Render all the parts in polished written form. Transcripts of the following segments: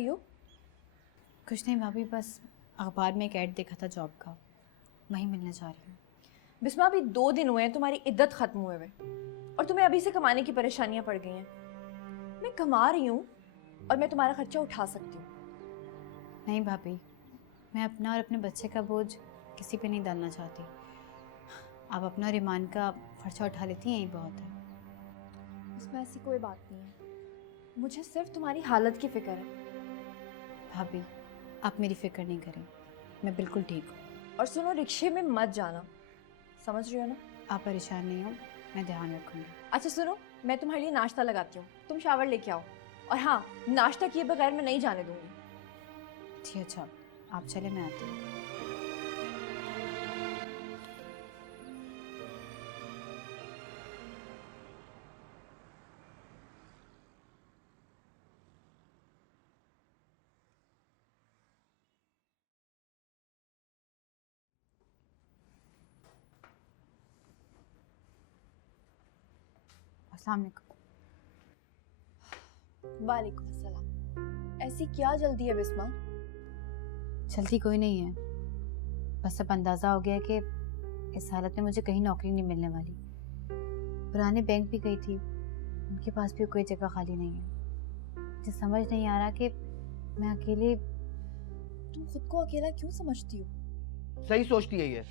रही हो? कुछ नहीं भाभी, बस अखबार में एक ऐड देखा था जॉब का, वहीं मिलने जा रही हूँ। बिस्मा, अभी 2 दिन हुए हैं तुम्हारी इद्दत खत्म हुए हुए और तुम्हें अभी से कमाने की परेशानियां पड़ गई हैं। मैं कमा रही हूँ और मैं तुम्हारा खर्चा उठा सकती हूँ। नहीं भाभी, मैं अपना और अपने बच्चे का बोझ किसी पे नहीं डालना चाहती। आप अपना और ईमान का खर्चा उठा लेती हैं, यही बहुत है। इसमें ऐसी कोई बात नहीं है, मुझे सिर्फ तुम्हारी हालत की फिक्र है। भाभी, आप मेरी फिक्र नहीं करें, मैं बिल्कुल ठीक हूँ। और सुनो, रिक्शे में मत जाना, समझ रही हो ना? आप परेशान नहीं हो, मैं ध्यान रखूँगी। अच्छा सुनो, मैं तुम्हारे लिए नाश्ता लगाती हूँ, तुम शावर लेके आओ। और हाँ, नाश्ता किए बगैर मैं नहीं जाने दूंगी। जी अच्छा, आप चले, मैं आती हूँ। अस्सलाम वालेकुम। वालेकुम अस्सलाम। ऐसी क्या जल्दी है बिस्मा? जल्दी कोई नहीं है, बस अब अंदाज़ा हो गया कि इस हालत में मुझे कहीं नौकरी नहीं मिलने वाली। पुराने बैंक भी गई थी, उनके पास भी कोई जगह खाली नहीं है। मुझे समझ नहीं आ रहा कि मैं अकेले। तुम खुद को अकेला क्यों समझती हो? सही सोचती है ये,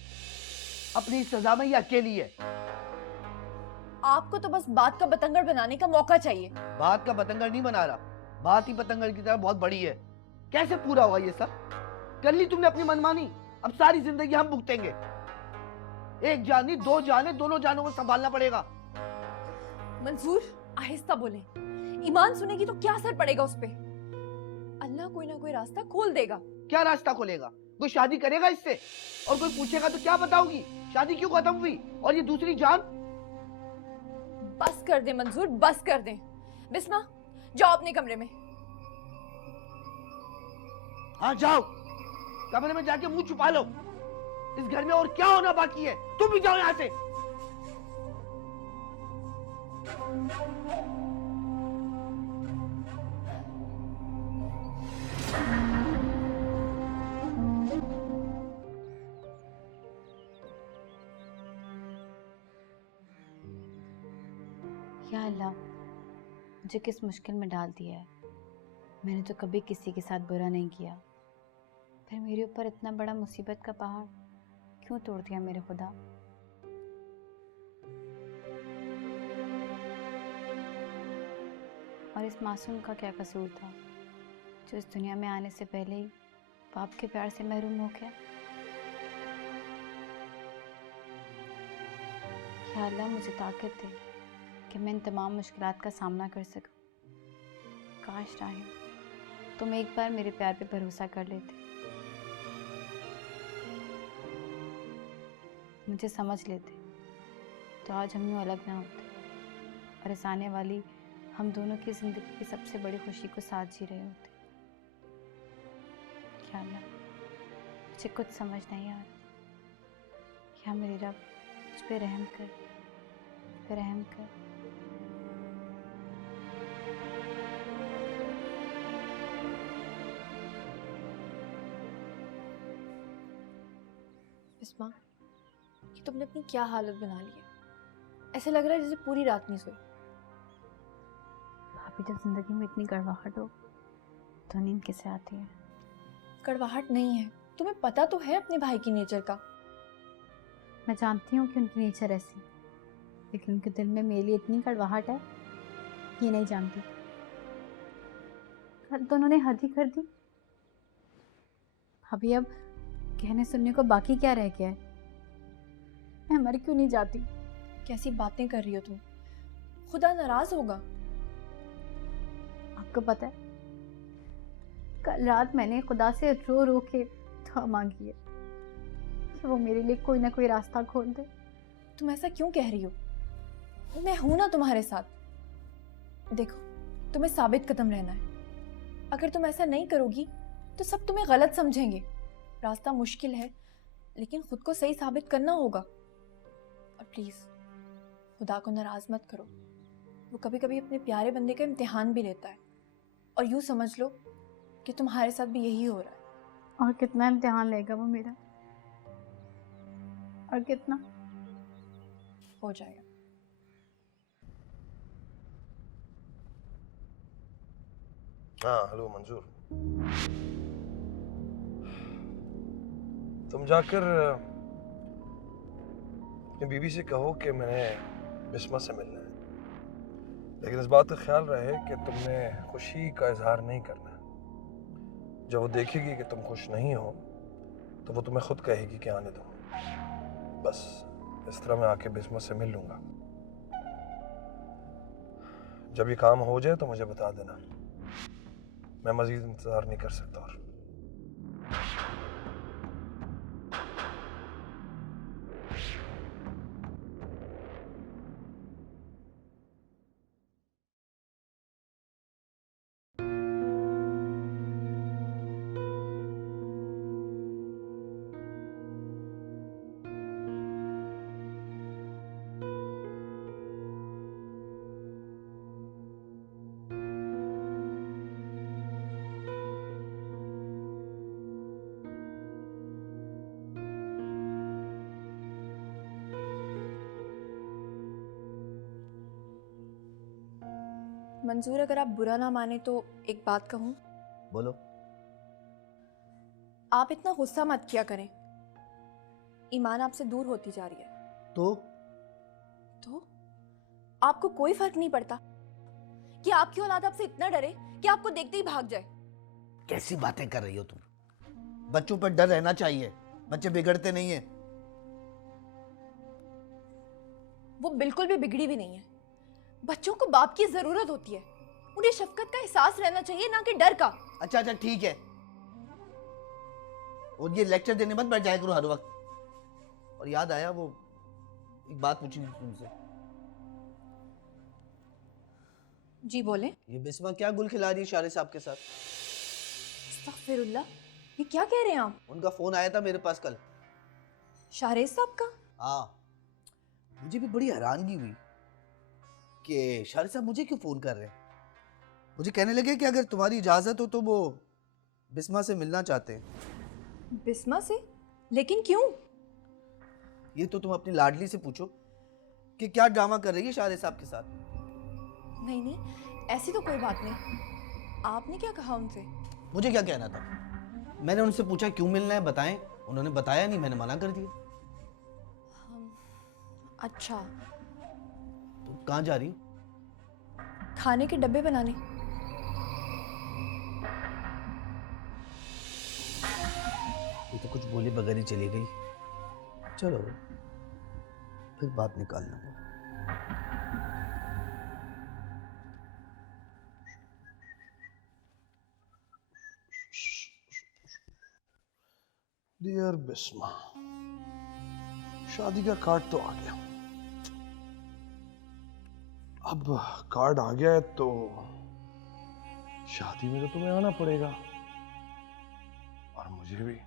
अपनी सजा में ये अकेली है। आपको तो बस बात का बतंगड़ बनाने का मौका चाहिए। बात का पतंगड़ नहीं बना रहा, बात ही पतंगड़ की तरह बहुत बड़ी है। कैसे पूरा होगा ये सब? कर ली तुमने अपनी मनमानी, अब सारी जिंदगी हम भुगतेंगे। एक जान नहीं, 2 जाने, दोनों जानों को संभालना पड़ेगा। मंसूर, आहिस्ता बोले। ईमान सुनेगी तो क्या असर पड़ेगा उस पे? अल्लाह कोई ना कोई रास्ता खोल देगा। क्या रास्ता खोलेगा? कोई शादी करेगा इससे? और कोई पूछेगा तो क्या बताओगी? शादी क्यों खत्म हुई? और ये दूसरी जान? बस कर दे मंसूर, बस कर दे। बिस्मा, जाओ अपने कमरे में। हाँ जाओ, कमरे में जाके मुंह छुपा लो। इस घर में और क्या होना बाकी है? तुम भी जाओ यहां से। या अल्लाह, मुझे किस मुश्किल में डाल दिया है। मैंने तो कभी किसी के साथ बुरा नहीं किया, फिर मेरे ऊपर इतना बड़ा मुसीबत का पहाड़ क्यों तोड़ दिया मेरे खुदा। और इस मासूम का क्या कसूर था जो इस दुनिया में आने से पहले ही बाप के प्यार से महरूम हो गया। या अल्लाह, मुझे ताकत दे कि मैं इन तमाम मुश्किलात का सामना कर सकूं। काश राहिम, तुम एक बार मेरे प्यार पे भरोसा कर लेते, मुझे समझ लेते, तो आज हम यूँ अलग ना होते और इस आने वाली हम दोनों की ज़िंदगी की सबसे बड़ी खुशी को साथ जी रहे होते। क्या अल्लाह, मुझे कुछ समझ नहीं आ रहा। क्या मेरे रब, मुझ पे रहम कर, मुझ पे रहम कर। बिस्मा, ये तुमने अपनी क्या हालत बना ली है? ऐसे लग रहा है जैसे पूरी रात नहीं सोई। भाभी, जब जिंदगी में इतनी गड़बड़ाहट हो तो नींद कैसे आती है? कड़वाहट नहीं है, तुम्हें पता तो है अपने भाई की नेचर का। मैं जानती हूँ कि उनकी नेचर ऐसी, लेकिन उनके दिल में मेरे लिए इतनी कड़वाहट है, ये नहीं जानती। कल तो उन्होंने हद ही कर दी। भाभी, अब कहने सुनने को बाकी क्या रह गया है? मैं मर क्यों नहीं जाती? कैसी बातें कर रही हो तुम? खुदा नाराज होगा। आपको पता है, कल रात मैंने खुदा से रो रो के दुआ मांगी है कि वो मेरे लिए कोई ना कोई रास्ता खोल दे। तुम ऐसा क्यों कह रही हो? मैं हूं ना तुम्हारे साथ। देखो, तुम्हें साबित कदम रहना है। अगर तुम ऐसा नहीं करोगी तो सब तुम्हें गलत समझेंगे। रास्ता मुश्किल है, लेकिन खुद को सही साबित करना होगा। और प्लीज खुदा को नाराज मत करो। वो कभी कभी अपने प्यारे बंदे का इम्तिहान भी लेता है। और यूं समझ लो कि तुम्हारे साथ भी यही हो रहा है। और कितना इम्तिहान लेगा वो मेरा, और कितना। हो जाएगा। हाँ हेलो मंजूर, तुम जाकर अपनी बीवी से कहो कि मैंने बिस्मा से मिलना है, लेकिन इस बात का ख्याल रहे कि तुमने खुशी का इजहार नहीं करना। जब वो देखेगी कि तुम खुश नहीं हो तो वो तुम्हें खुद कहेगी कि आने दो। बस इस तरह मैं आके बिस्मा से मिल लूंगा। जब ये काम हो जाए तो मुझे बता देना, मैं मजीद इंतजार नहीं कर सकता। और मंजूर, अगर आप बुरा ना माने तो एक बात कहूँ। बोलो। आप इतना गुस्सा मत किया करें। ईमान आपसे दूर होती जा रही है। तो आपको कोई फर्क नहीं पड़ता कि आपकी औलाद आपसे इतना डरे कि आपको देखते ही भाग जाए? कैसी बातें कर रही हो तुम? बच्चों पर डर रहना चाहिए, बच्चे बिगड़ते नहीं है। वो बिल्कुल भी बिगड़ी भी नहीं है। बच्चों को बाप की जरूरत होती है, उन्हें शफकत का एहसास रहना चाहिए, ना कि डर का। अच्छा अच्छा ठीक है, और ये लेक्चर देने मत बैठ जाया करो हर वक्त। और याद आया, वो एक बात पूछनी थी तुमसे। जी बोले। ये बिस्मा क्या गुल खिला रही है शारे साहब के साथ? अस्तगफिरुल्लाह, ये क्या कह रहे हैं आप? उनका फोन आया था मेरे पास कल। शाहरेज साहब का? हाँ, मुझे भी बड़ी हैरानगी हुई कि शारे साहब मुझे क्यों फोन कर रहे हैं। मुझे कहने लगे कि अगर तुम्हारी इजाजत हो तो वो बिस्मा से मिलना चाहते हैं। बिस्मा से? लेकिन क्यों? ये तो तुम अपनी लाडली से पूछो कि क्या ड्रामा कर रही है शारे साहब के साथ। नहीं नहीं, ऐसी तो कोई बात नहीं। आपने क्या कहा उनसे? मुझे क्या कहना था? मैंने उनसे पूछा क्यों मिलना है, बताएं। उन्होंने बताया नहीं, मैंने मना कर दिया। अच्छा, तो कहाँ जा रही हो? खाने के डब्बे बनाने। ये तो कुछ बोले बगैर ही चली गई। चलो फिर बात निकाल लूंगा। डियर बिस्मा, शादी का कार्ड तो आ गया। अब कार्ड आ गया है तो शादी में तो तुम्हें आना पड़ेगा, और मुझे भी।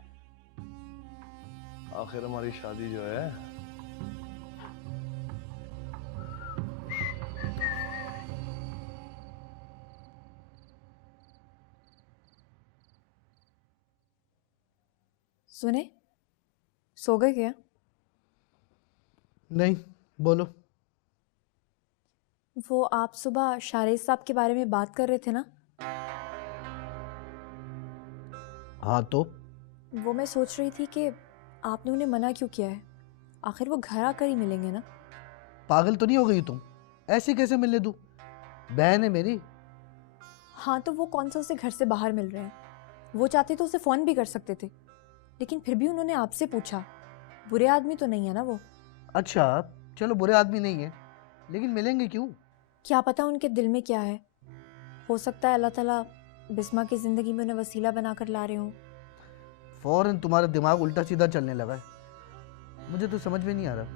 आखिर हमारी शादी जो है सुने, सो गए क्या? नहीं, बोलो। वो आप सुबह शाहरेज साहब के बारे में बात कर रहे थे ना? हाँ तो वो मैं सोच रही थी कि आपने उन्हें मना क्यों किया है। आखिर वो घर आकर ही मिलेंगे ना। पागल तो नहीं हो गई तुम? ऐसे कैसे मिलने दूं? बहन है मेरी। हाँ तो वो कौन सा उसे घर से बाहर मिल रहे हैं? वो चाहते तो उसे फ़ोन भी कर सकते थे, लेकिन फिर भी उन्होंने आपसे पूछा। बुरे आदमी तो नहीं है ना वो? अच्छा चलो, बुरे आदमी नहीं है, लेकिन मिलेंगे क्यों? क्या पता उनके दिल में क्या है। हो सकता है अल्लाह ताला बिस्मा की ज़िंदगी में उन्हें वसीला बनाकर ला रहे हों। फौरन तुम्हारा दिमाग उल्टा सीधा चलने लगा है, मुझे तो समझ में नहीं आ रहा।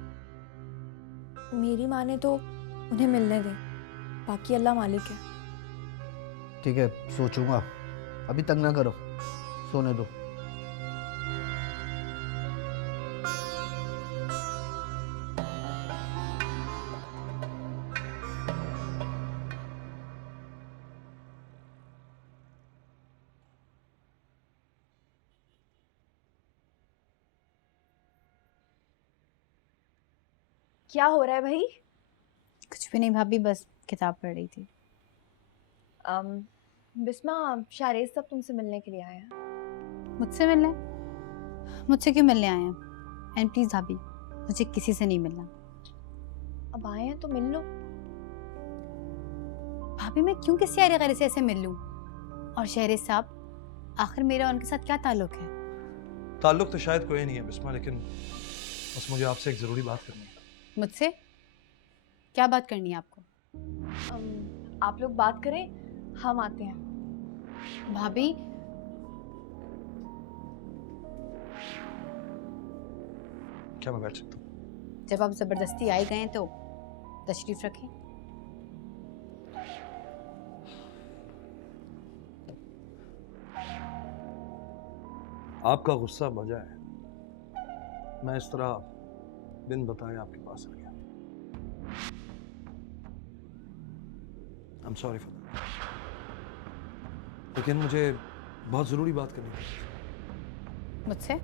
मेरी माँ ने तो उन्हें मिलने दें, बाकी अल्लाह मालिक है। ठीक है, सोचूंगा। अभी तंग ना करो, सोने दो। क्या हो रहा है भाई? कुछ भी नहीं भाभी, बस किताब पढ़ रही थी। बिस्मा, शारेज सब तुमसे मिलने के लिए आए हैं। मुझसे मिलने? मुझसे क्यों मिलने आए हैं? एंड प्लीज भाभी, मुझे किसी से नहीं मिलना। अब आए हैं तो मिल लो। भाभी मैं क्यों किसी अरे गैर से ऐसे मिल लूं? और शहरेज साहब, आखिर मेरा उनके साथ क्या ताल्लुक है? ताल्लुक तो शायद कोई नहीं है बिस्मा, लेकिन बस मुझे आपसे एक ज़रूरी बात करनी है। मुझसे क्या बात करनी है आपको? आप लोग बात करें, हम आते हैं। भाभी क्या मैं बैठ सकता हूँ? जब आप जबरदस्ती आए गए हैं तो तशरीफ रखें। आपका गुस्सा बजा है, मैं इस तरह बिन बताए आपके पास आ गया। I am sorry for that, लेकिन मुझे बहुत ज़रूरी बात करनी है। मुझसे?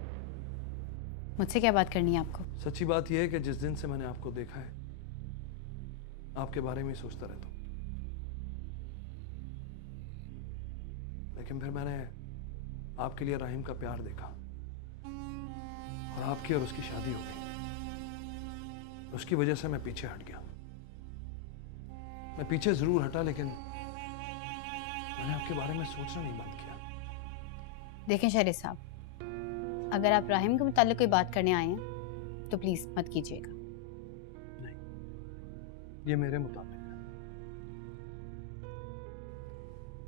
मुझसे क्या बात करनी है आपको? सच्ची बात यह है कि जिस दिन से मैंने आपको देखा है, आपके बारे में ही सोचता रहता हूँ। लेकिन फिर मैंने आपके लिए राहिम का प्यार देखा और आपकी और उसकी शादी हो गई। उसकी वजह से मैं पीछे हट गया। मैं पीछे जरूर हटा, लेकिन मैंने आपके बारे में सोचना नहीं बंद किया। देखें शहरेज साहब, अगर आप राहिम के मुताल्लिक कोई बात करने आए हैं तो प्लीज मत कीजिएगा। नहीं, ये मेरे मुताबिक है।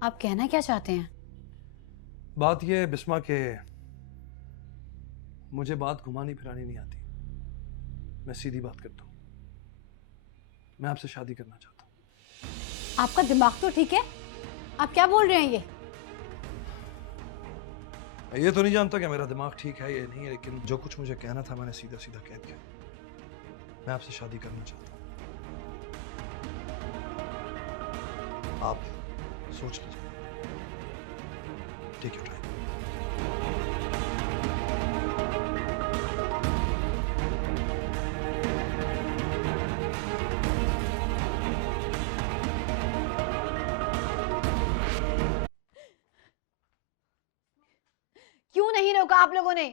आप कहना क्या चाहते हैं? बात यह है बिस्मा के मुझे बात घुमानी फिरानी नहीं आती। मैं सीधी बात करता हूँ। मैं आपसे शादी करना चाहता हूँ। आपका दिमाग तो ठीक है? आप क्या बोल रहे हैं ये? मैं ये तो नहीं जानता कि मेरा दिमाग ठीक है या नहीं है, लेकिन जो कुछ मुझे कहना था मैंने सीधा सीधा कह दिया। मैं आपसे शादी करना चाहता हूँ। आप सोच लीजिए। Take your time. क्यों नहीं रोका आप लोगों ने?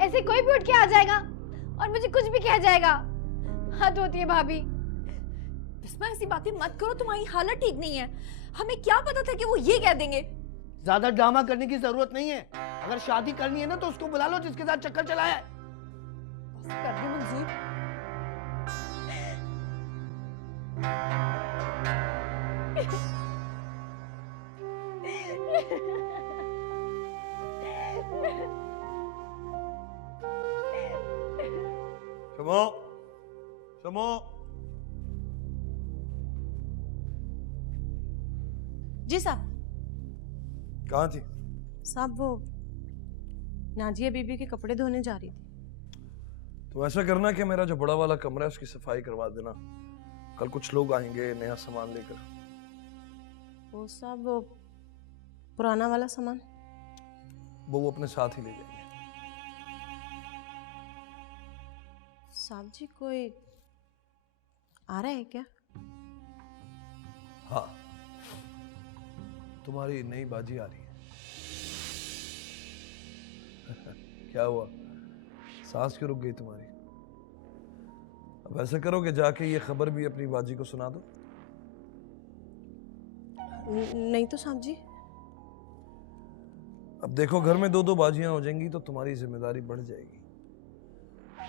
ऐसे कोई भी उठ के आ जाएगा और मुझे कुछ भी कह जाएगा। हद होती है भाभी। बिस्मा, ऐसी बातें मत करो, तुम्हारी हालत ठीक नहीं है। हमें क्या पता था कि वो ये कह देंगे। ज्यादा ड्रामा करने की जरूरत नहीं है। अगर शादी करनी है ना तो उसको बुला लो जिसके साथ चक्कर चलाया है। बस कर दो मंजूर। शमो, शमो। जी साहब। कहाँ थी? साहब वो नाजिया बीबी के कपड़े धोने जा रही थी। तो ऐसा करना कि मेरा जो बड़ा वाला कमरा है उसकी सफाई करवा देना। कल कुछ लोग आएंगे नया सामान लेकर। वो साहब वो पुराना वाला सामान वो अपने साथ ही ले जाएंगे। साहब जी कोई आ रहा है क्या? हाँ, तुम्हारी नई बाजी आ रही है। क्या हुआ, सांस क्यों रुक गई तुम्हारी? अब ऐसा करो कि जाके ये खबर भी अपनी बाजी को सुना दो। नहीं तो साहब जी। अब देखो, घर में दो दो बाजियां हो जाएंगी तो तुम्हारी जिम्मेदारी बढ़ जाएगी।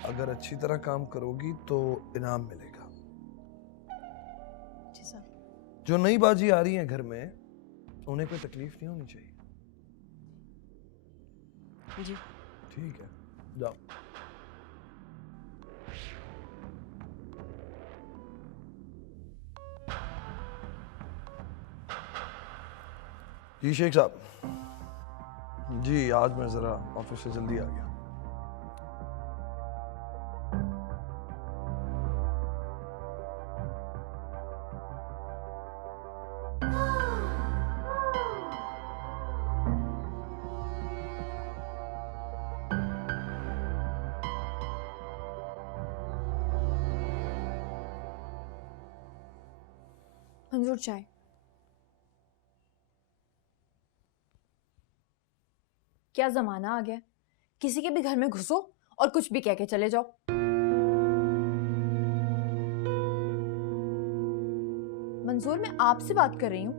अगर अच्छी तरह काम करोगी तो इनाम मिलेगा। जी साहब। जो नई बाजी आ रही है घर में, उन्हें कोई तकलीफ नहीं होनी चाहिए। जी ठीक है, जाओ। जी शेख साहब। जी, आज मैं जरा ऑफिस से जल्दी आ गया। मंजूर चाय। क्या जमाना आ गया, किसी के भी घर में घुसो और कुछ भी कह के चले जाओ। मंजूर, मैं आपसे बात कर रही हूँ।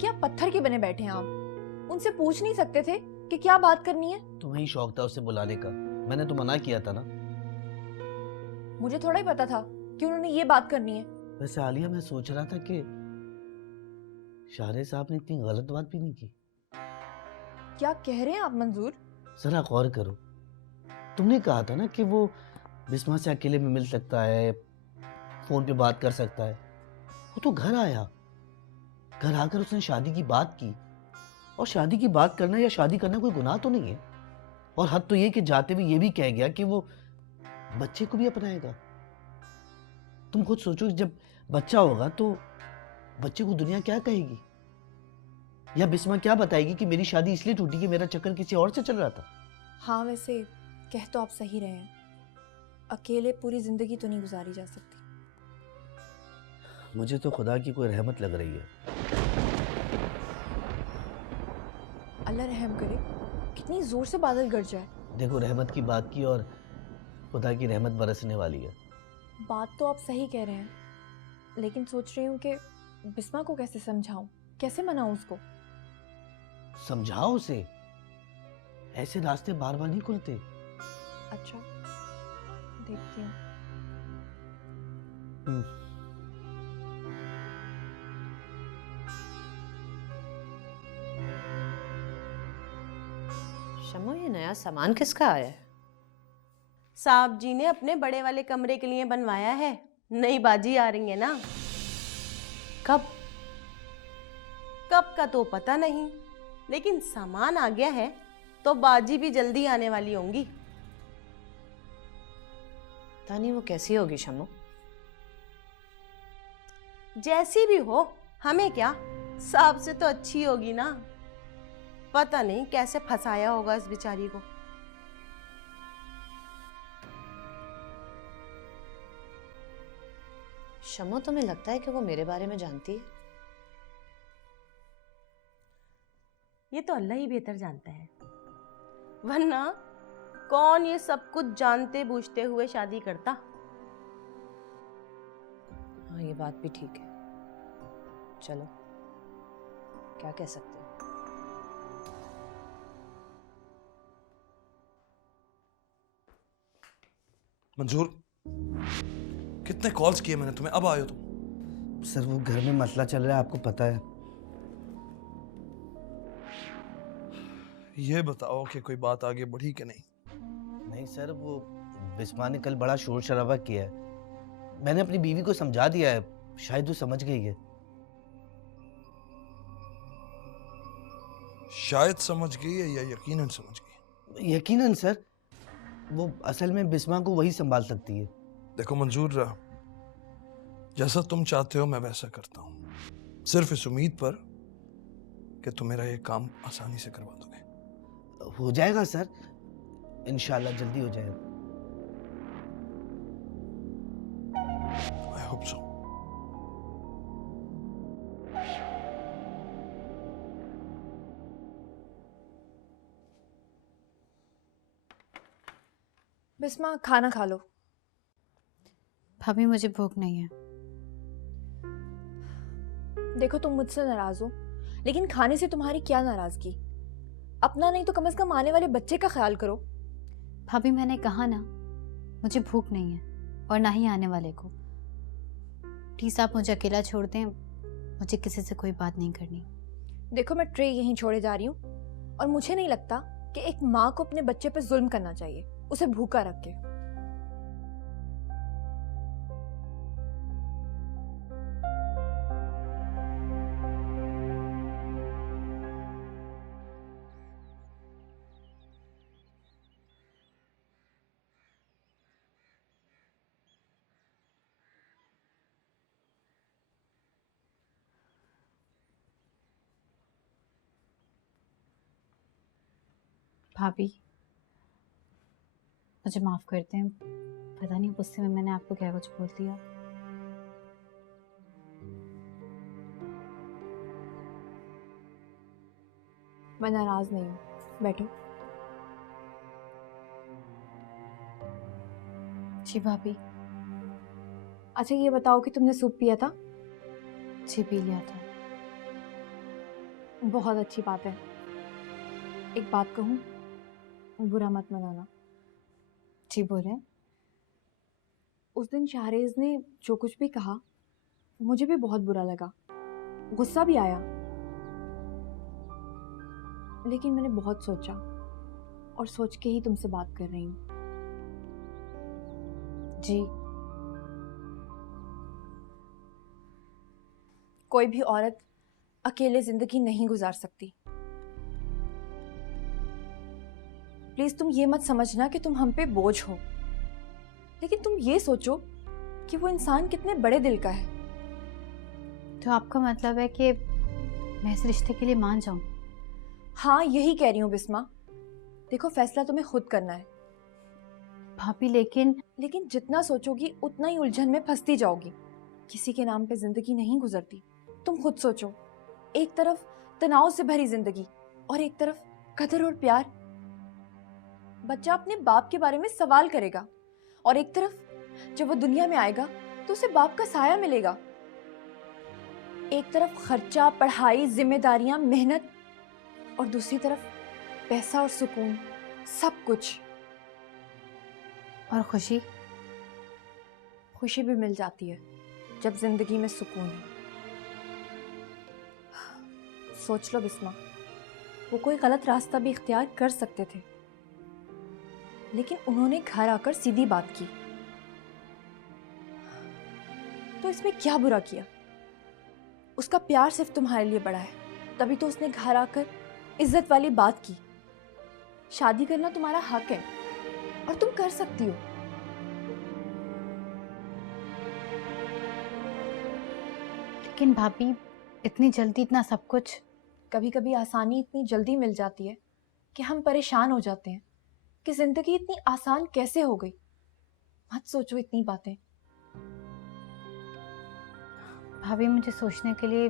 क्या पत्थर के बने बैठे हैं आप? उनसे पूछ नहीं सकते थे कि क्या बात करनी है? तुम्हें ही शौक था उसे बुलाने का, मैंने तो मना किया था ना। मुझे थोड़ा ही पता था कि उन्होंने ये बात करनी है। वैसे आलिया, मैं सोच रहा था कि शाहरे साहब ने इतनी गलत बात भी नहीं की। क्या कह रहे हैं आप मंजूर? जरा गौर करो, तुमने कहा था ना कि वो बिस्मा से अकेले में मिल सकता है, फोन पे बात कर सकता है। वो तो घर आया, घर आकर उसने शादी की बात की, और शादी की बात करना या शादी करना कोई गुनाह तो नहीं है। और हद तो ये कि जाते हुए ये भी कह गया कि वो बच्चे को भी अपनाएगा। तुम खुद सोचो, जब बच्चा होगा तो बच्चे को दुनिया क्या कहेगी, या बिस्मा क्या बताएगी कि मेरी शादी इसलिए टूटी कि मेरा चक्कर किसी और से चल रहा था। हाँ, वैसे कह तो आप सही रहे हैं, अकेले पूरी जिंदगी तो नहीं गुजारी जा सकती। मुझे तो खुदा की कोई रहमत लग रही है। अल्लाह रहम करे, कितनी जोर से बादल गरज जाए। देखो, रहमत की बात की और खुदा की रहमत बरसने वाली है। बात तो आप सही कह रहे हैं, लेकिन सोच रही हूँ कि बिस्मा को कैसे समझाऊं, कैसे मनाऊं उसको। समझाओ उसे, ऐसे रास्ते बार बार नहीं खुलते। अच्छा, देखती हूँ। शमो, ये नया सामान किसका आया है? साहब जी ने अपने बड़े वाले कमरे के लिए बनवाया है। नई बाजी आ रही है ना। कब? कब का तो पता नहीं, लेकिन सामान आ गया है तो बाजी भी जल्दी आने वाली होंगी। तानी, वो कैसी होगी शमो? जैसी भी हो, हमें क्या, साहब से तो अच्छी होगी ना। पता नहीं कैसे फंसाया होगा इस बेचारी को। शमो, तुम्हें लगता है कि वो मेरे बारे में जानती है? ये तो अल्लाह ही बेहतर जानता है, वरना कौन ये सब कुछ जानते बूझते हुए शादी करता। हाँ, ये बात भी ठीक है। चलो, क्या कह सकते हैं। मंजूर, कितने कॉल्स किए मैंने तुम्हें, अब आए हो तुम? सर, वो घर में मसला चल रहा है, आपको पता है। ये बताओ कि कोई बात आगे बढ़ी कि नहीं? नहीं सर, वो बिस्मा ने कल बड़ा शोर शराबा किया है। मैंने अपनी बीवी को समझा दिया है, शायद वो समझ गई है। शायद समझ गई है या यकीनन समझ गई? यकीनन सर, वो असल में बिस्मा को वही संभाल सकती है। देखो मंजूर, जैसा तुम चाहते हो मैं वैसा करता हूँ, सिर्फ इस उम्मीद पर कि तुम मेरा ये काम आसानी से करवा दोगे। हो जाएगा सर, इंशाल्लाह जल्दी हो जाएगा। I hope so. बिस्मा, खाना खा लो। भाभी, मुझे भूख नहीं है। देखो, तुम मुझसे नाराज हो, लेकिन खाने से तुम्हारी क्या नाराजगी? अपना नहीं तो कम से कम आने वाले बच्चे का ख्याल करो। भाभी, मैंने कहा ना, मुझे भूख नहीं है और ना ही आने वाले को। प्लीज आप मुझे अकेला छोड़ दें, मुझे किसी से कोई बात नहीं करनी। देखो, मैं ट्रे यहीं छोड़े जा रही हूँ, और मुझे नहीं लगता कि एक माँ को अपने बच्चे पर जुल्म करना चाहिए, उसे भूखा रख के। भाभी, मुझे माफ करते हैं, पता नहीं गुस्से में मैंने आपको क्या कुछ बोल दिया। मैं नाराज नहीं हूँ, बैठो। जी भाभी। अच्छा ये बताओ कि तुमने सूप पिया था? जी पी लिया था। बहुत अच्छी बात है। एक बात कहूँ, बुरा मत मनाना। जी बोले। उस दिन शाहरेज ने जो कुछ भी कहा मुझे भी बहुत बुरा लगा, गुस्सा भी आया, लेकिन मैंने बहुत सोचा और सोच के ही तुमसे बात कर रही हूँ। जी। कोई भी औरत अकेले जिंदगी नहीं गुजार सकती। प्लीज तुम ये मत समझना कि तुम हम पे बोझ हो, लेकिन तुम ये सोचो कि वो इंसान कितने बड़े दिल का है। तो आपका मतलब है कि मैं इस रिश्ते के लिए मान जाऊं? हाँ यही कह रही हूँ बिस्मा। देखो फैसला तुम्हें खुद करना है। भाभी लेकिन जितना सोचोगी उतना ही उलझन में फंसती जाओगी। किसी के नाम पे जिंदगी नहीं गुजरती। तुम खुद सोचो, एक तरफ तनाव से भरी जिंदगी और एक तरफ कदर और प्यार। बच्चा अपने बाप के बारे में सवाल करेगा और एक तरफ जब वो दुनिया में आएगा तो उसे बाप का साया मिलेगा। एक तरफ खर्चा, पढ़ाई, जिम्मेदारियां, मेहनत और दूसरी तरफ पैसा और सुकून, सब कुछ। और खुशी खुशी भी मिल जाती है जब जिंदगी में सुकून है। सोच लो बिस्मा, वो कोई गलत रास्ता भी इख्तियार कर सकते थे, लेकिन उन्होंने घर आकर सीधी बात की। तो इसमें क्या बुरा किया? उसका प्यार सिर्फ तुम्हारे लिए बड़ा है, तभी तो उसने घर आकर इज्जत वाली बात की। शादी करना तुम्हारा हक है और तुम कर सकती हो। लेकिन भाभी इतनी जल्दी इतना सब कुछ? कभी कभी आसानी इतनी जल्दी मिल जाती है कि हम परेशान हो जाते हैं कि जिंदगी इतनी आसान कैसे हो गई। मत सोचो इतनी बातें। भाभी मुझे सोचने के लिए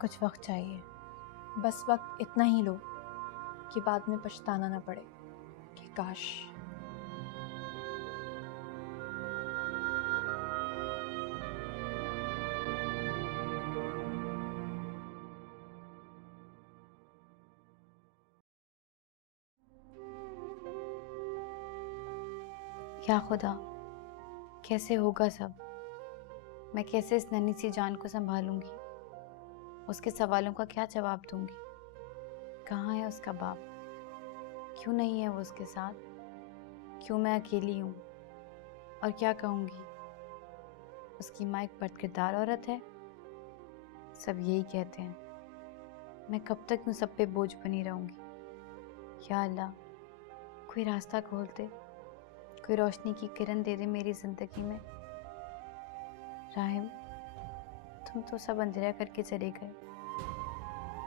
कुछ वक्त चाहिए। बस वक्त इतना ही लो कि बाद में पछताना ना पड़े कि काश। क्या खुदा, कैसे होगा सब? मैं कैसे इस नन्ही सी जान को संभालूंगी? उसके सवालों का क्या जवाब दूंगी? कहाँ है उसका बाप? क्यों नहीं है वो उसके साथ? क्यों मैं अकेली हूँ? और क्या कहूँगी? उसकी माँ एक बदकिरदार औरत है। सब यही कहते हैं। मैं कब तक उन सब पे बोझ बनी रहूँगी? या अल्लाह, कोई रास्ता खोल दे, कोई रोशनी की किरण दे दे मेरी जिंदगी में। राहिम, तुम तो सब अंधेरा करके चले गए।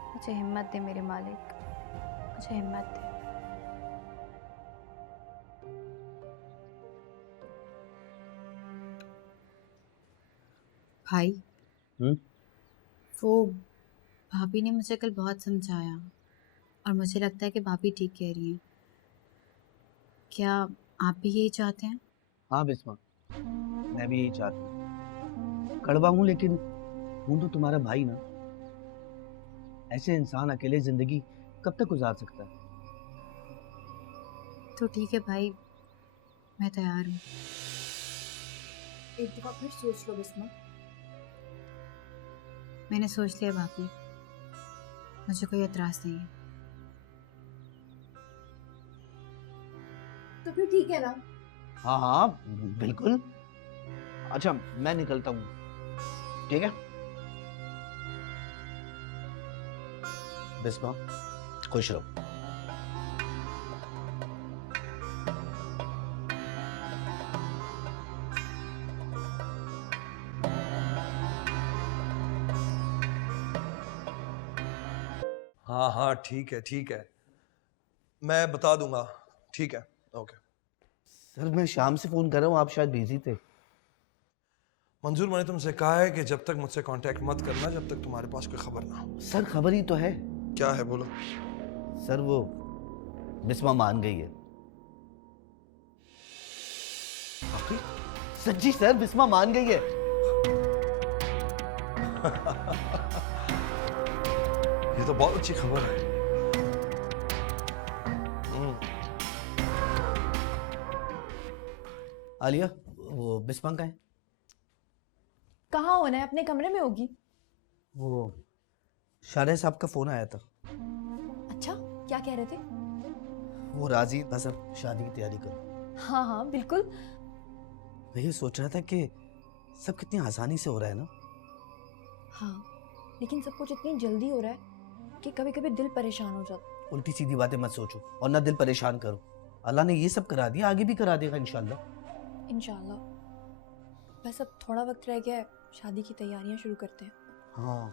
मुझे हिम्मत दे मेरे मालिक, मुझे हिम्मत दे। भाई, वो भाभी ने मुझे कल बहुत समझाया और मुझे लगता है कि भाभी ठीक कह रही हैं। क्या आप भी यही चाहते हैं? हाँ बिस्मा, मैं भी यही चाहता हूँ। कड़वा हूँ लेकिन हूँ तो तुम्हारा भाई ना। ऐसे इंसान अकेले जिंदगी कब तक गुजार सकता है? तो ठीक है भाई, मैं तैयार हूँ। एक दफा फिर सोच लो बिस्मा। मैंने सोच लिया भाभी, मुझे कोई एतराज़ नहीं है। तो फिर ठीक है ना? हाँ हाँ बिल्कुल। अच्छा मैं निकलता हूँ, ठीक है? बिस्मा खुश रहो। हाँ हाँ ठीक है ठीक है, मैं बता दूंगा। ठीक है, ओके। सर मैं शाम से फोन कर रहा हूँ, आप शायद बिजी थे। मंजूर, मैंने तुमसे कहा है कि जब तक मुझसे कांटेक्ट मत करना जब तक तुम्हारे पास कोई खबर ना हो। सर खबर ही तो है। क्या है, बोलो। सर वो बिस्मा मान गई है। सच्ची सर, बिस्मा मान गई है। ये तो बहुत अच्छी खबर है। आलिया, वो बिस्मा का है? कहाँ होना है? अपने कमरे में होगी। वो शारे साहब का फोन आया था। अच्छा, क्या कह रहे थे? वो राजी बस अब शादी की तैयारी करो। हाँ हाँ बिल्कुल। मैं ये सोच रहा था कि सब कितनी आसानी से हो रहा है ना। हाँ, लेकिन सब कुछ इतनी जल्दी हो रहा है कि कभी कभी दिल परेशान हो जाता। उल्टी सीधी बातें मत सोचो और ना दिल परेशान करो। अल्लाह ने ये सब करा दिया, आगे भी करा देगा इंशाल्लाह। इंशाल्लाह। बस अब थोड़ा वक्त रह गया है, शादी की तैयारियां शुरू करते हैं। हाँ।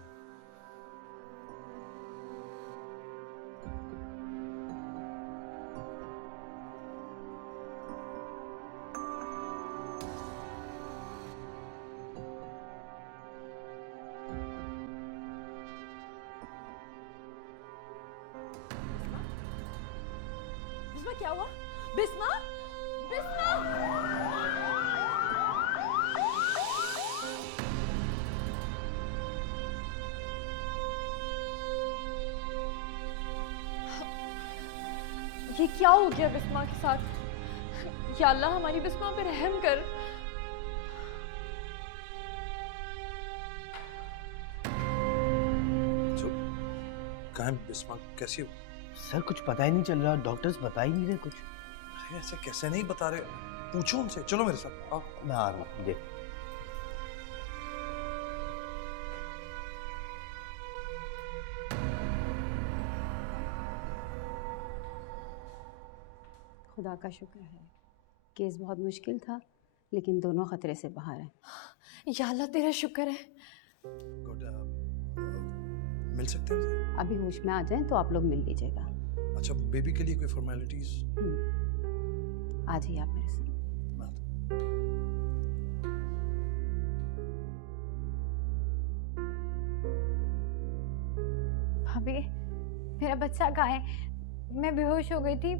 बिस्मा, क्या हुआ? बिस्मा, बिस्मा! ये क्या हो गया बिस्मा के साथ? या अल्लाह, हमारी बिस्मा पे रहम कर। तो कहाँ है बिस्मा? कैसी हो? सर कुछ पता ही नहीं चल रहा, डॉक्टर्स बता ही नहीं रहे कुछ। अरे ऐसे कैसे नहीं बता रहे? पूछो उनसे। चलो मेरे साथ आओ। मैं आ रहा हूँ, देख। खुदा का शुक्र है, केस बहुत मुश्किल था लेकिन दोनों खतरे से बाहर हैं। या अल्लाह, तेरा शुक्र है। गुड। मिल सकते हैं उनसे? अभी होश में आ जाएं तो आप लोग मिल लीजिएगा। अच्छा, बेबी के लिए कोई फॉर्मेलिटीज? आ जाइए आप मेरे साथ। भाभी, मेरा बच्चा कहाँ है? मैं बेहोश हो गई थी,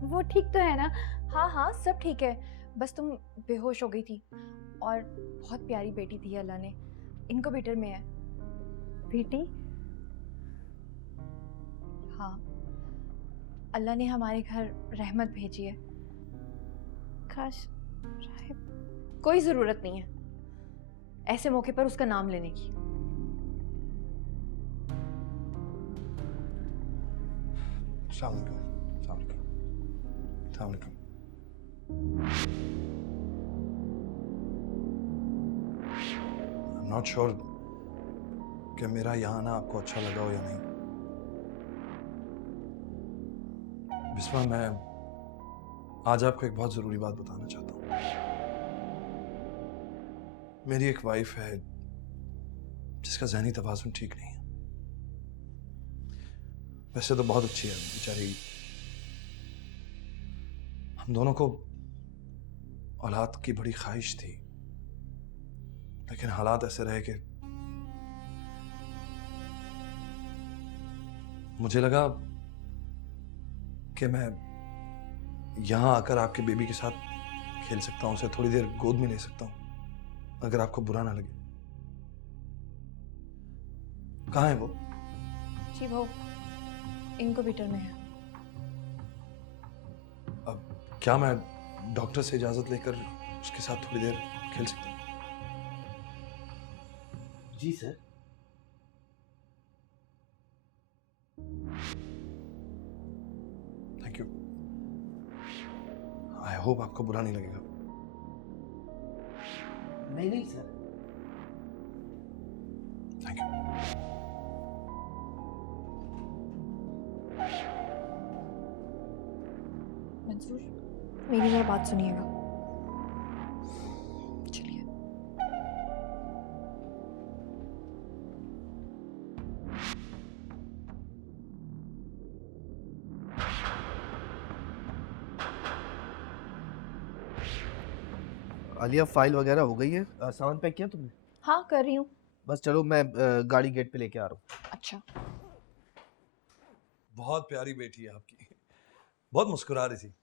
वो ठीक तो है ना? हाँ हाँ, सब ठीक है। बस तुम बेहोश हो गई थी। और बहुत प्यारी बेटी दी अल्लाह ने, इनक्यूबेटर में है। बेटी? हाँ, अल्लाह ने हमारे घर रहमत भेजी है। काश राहिब। कोई ज़रूरत नहीं है ऐसे मौके पर उसका नाम लेने की। अस्सलाम वालेकुम। अस्सलाम वालेकुम। अस्सलाम वालेकुम। I'm not sure कि मेरा यहाँ आना आपको अच्छा लगा हो या नहीं। बिस्मा, मैं आज आपको एक बहुत ज़रूरी बात बताना चाहता हूँ। मेरी एक वाइफ है जिसका ज़हनी तवाज़ुन ठीक नहीं है। वैसे तो बहुत अच्छी है बेचारी। हम दोनों को औलाद की बड़ी ख्वाहिश थी, लेकिन हालात ऐसे रहे कि मुझे लगा कि मैं यहां आकर आपके बेबी के साथ खेल सकता हूं, उसे थोड़ी देर गोद में ले सकता हूं, अगर आपको बुरा ना लगे। कहाँ है वो? जी वो इनक्यूबेटर में है। अब क्या मैं डॉक्टर से इजाजत लेकर उसके साथ थोड़ी देर खेल सकता हूँ? जी sir. Thank you. I hope आपको बुरा नहीं लगेगा। नहीं नहीं सर। Thank you. मंसूर, मेरी जरा बात सुनिएगा। चलिए। आलिया, फाइल वगैरह हो गई है? सामान पैक किया तुमने? हाँ, कर रही हूँ। बस चलो, मैं गाड़ी गेट पे लेके आ रहा हूँ। अच्छा। बहुत प्यारी बेटी है आपकी, बहुत मुस्कुरा रही थी।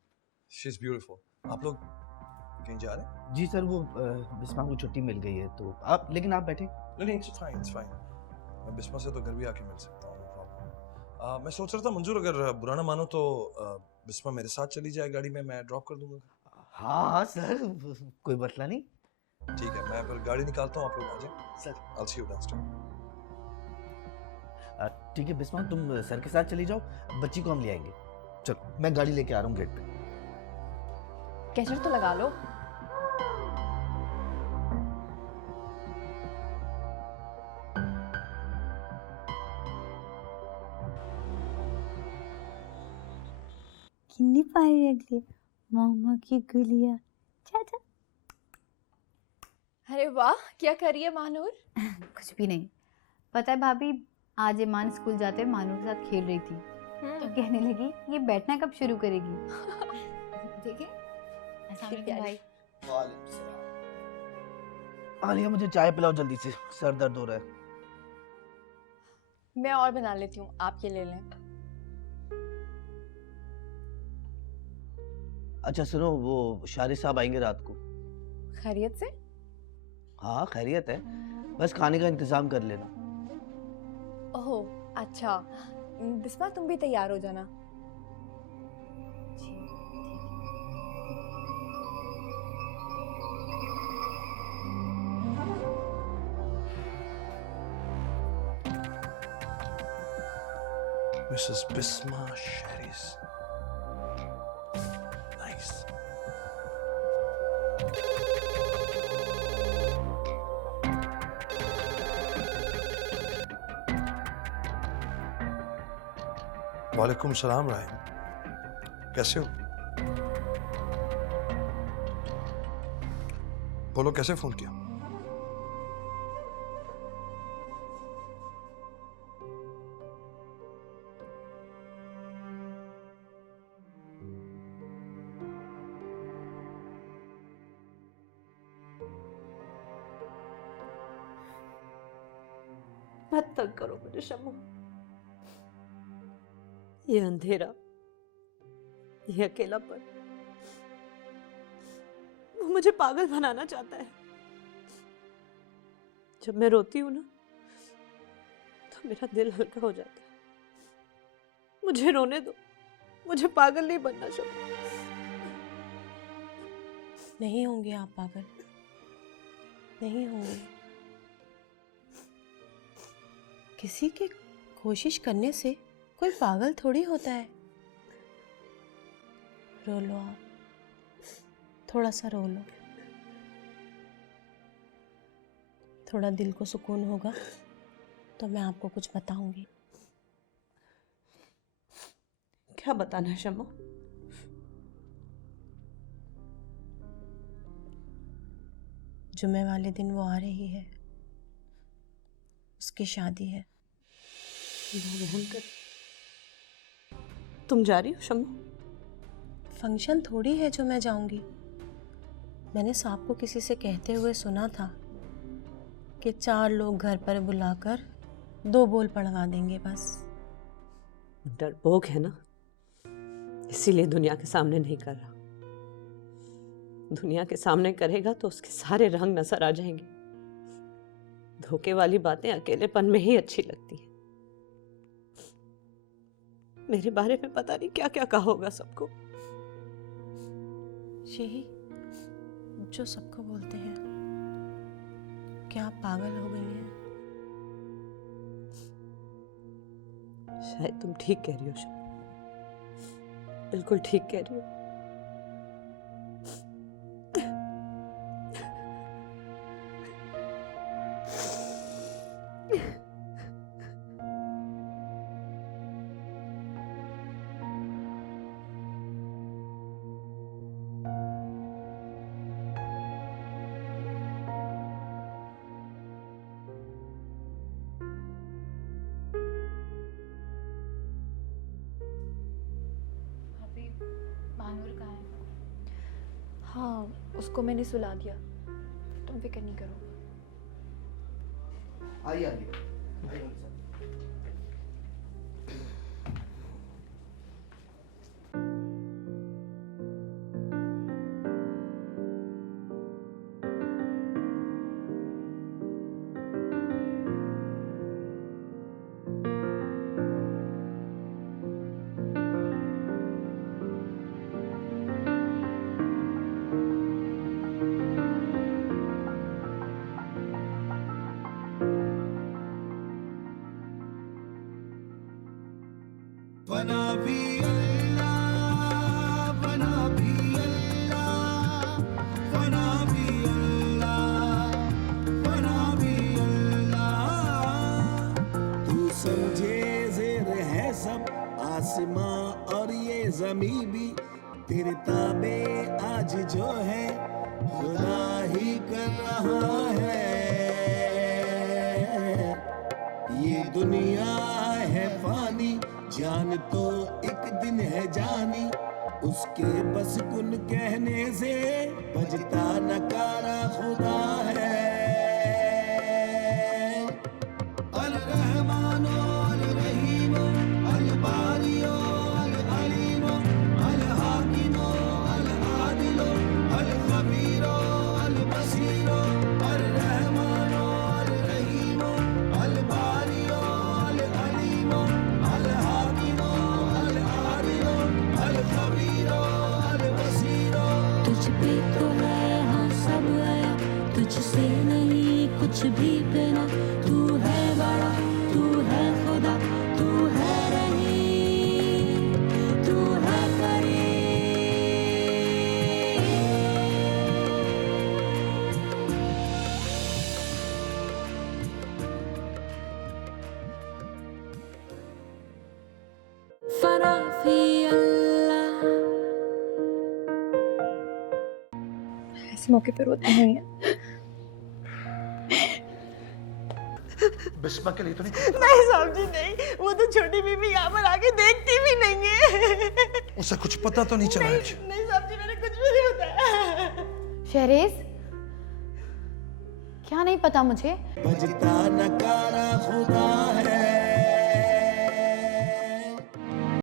She is beautiful. आप लोग कहीं जा रहे हैं? जी सर, वो बिस्मा को छुट्टी मिल गई है तो आप, लेकिन आप बैठे। नहीं, इट्स फाइन, इट्स फाइन। मैं बिस्मा से तो घर भी आके मिल सकता हूँ, नो प्रॉब्लम। मैं सोच रहा था मंजूर, अगर बुरा ना मानो तो बिस्मा मेरे साथ चली जाए गाड़ी में, मैं ड्रॉप कर दूंगा। हाँ हाँ सर, कोई मसला नहीं। ठीक है, मैं फिर गाड़ी निकालता हूँ, आप लोग आ जाए। Sir I'll see you downstairs। ठीक है बिस्मा, तुम सर के साथ चली जाओ, बच्ची को हम ले आएंगे। चलो मैं गाड़ी लेके आ रहा हूँ गेट पे। कैचर तो लगा लो। किन्नी पारी रगली मामा की गुलिया। चाचा अरे वाह, क्या कर रही है मानूर? कुछ भी नहीं। पता है भाभी, आज ईमान स्कूल जाते हुए मानू के साथ खेल रही थी तो कहने लगी ये बैठना कब शुरू करेगी। ठीक है, अस्सलाम वालेकुम भाई। आलिया मुझे चाय पिलाओ जल्दी से, सर दर्द हो रहा है। मैं और बना लेती हूँ, आप ये ले लें। अच्छा सुनो, वो शारिद साहब आएंगे रात को। खैरियत से? हाँ खैरियत है, बस खाने का इंतजाम कर लेना। ओह अच्छा, बिस्मा तुम भी तैयार हो जाना। Mrs. Bisma Sherry's. Nice. वालेकुम सलाम राहिम, कैसे हो? बोलो, कैसे फोन किया? मत तंग करो मुझे शम्मू। ये अंधेरा, ये अकेलापन, वो मुझे पागल बनाना चाहता है। जब मैं रोती हूं ना तो मेरा दिल हल्का हो जाता है। मुझे रोने दो, मुझे पागल नहीं बनना शम्मू। नहीं होंगे आप पागल, नहीं होंगे। किसी की कोशिश करने से कोई पागल थोड़ी होता है। रो लो आप, थोड़ा सा रो लो, थोड़ा दिल को सुकून होगा तो मैं आपको कुछ बताऊंगी। क्या बताना है शम्मू? जुमे वाले दिन वो आ रही है, उसकी शादी है। तुम जा रही हो शम्मू? फंक्शन थोड़ी है जो मैं जाऊंगी। मैंने साहब को किसी से कहते हुए सुना था कि 4 लोग घर पर बुलाकर 2 बोल पढ़वा देंगे बस। डरपोक है ना, इसीलिए दुनिया के सामने नहीं कर रहा। दुनिया के सामने करेगा तो उसके सारे रंग नजर आ जाएंगे। धोखे वाली बातें अकेलेपन में ही अच्छी लगती है। मेरे बारे में पता नहीं क्या क्या कहा होगा सबको। यही जो सबको बोलते हैं, क्या आप पागल हो गई हैं? शायद तुम ठीक कह रही हो शम्मू, बिल्कुल ठीक कह रही हो। भाभी, मानूर कहाँ है? हाँ, उसको मैंने सुला दिया, तुम फिक्र नहीं करो। आइए आइए, आइए मेरे साथ। भी अल्लाह, फना भी अल्लाह, फना भी अल्लाह, फना भी अल्लाह। तू समझे ज़ेर है सब आसमां और ये ज़मीं भी, तेरे ताबे आज जो है खुदा ही कर रहा है। ये दुनिया है फानी, जान तो एक दिन है जानी, उसके बस कुन कहने से बजता नकारा खुदा है। अल रहमानो अल रहीमो अल बारियो अल अलीमो अल हाकिमो अल आदिलो अल खबीरो अल बसीरो। अल रहमानो अल रहीमो अल बारियो अल अलीमो अल हाकिमो अल आदिलो अल खबीरो अल बसीरो। तुझ पे तो है हाँ सब आया, तुझसे नहीं कुछ भी बिना। तू है बड़ा, तू है खुदा, तू है रहीम, तू है करीम। फना फी अल्लाह। इस मौके पर रोते नहीं है। बिस्मा के लिए तो नहीं। नहीं साहब जी नहीं, वो तो छोटी बीबी यहाँ पर आके देखती भी नहीं है। उसे कुछ पता तो नहीं चला आज? नहीं साहब जी, मैंने कुछ भी नहीं बताया। शहरेज, क्या नहीं पता मुझे? बजता नकारा खुदा है।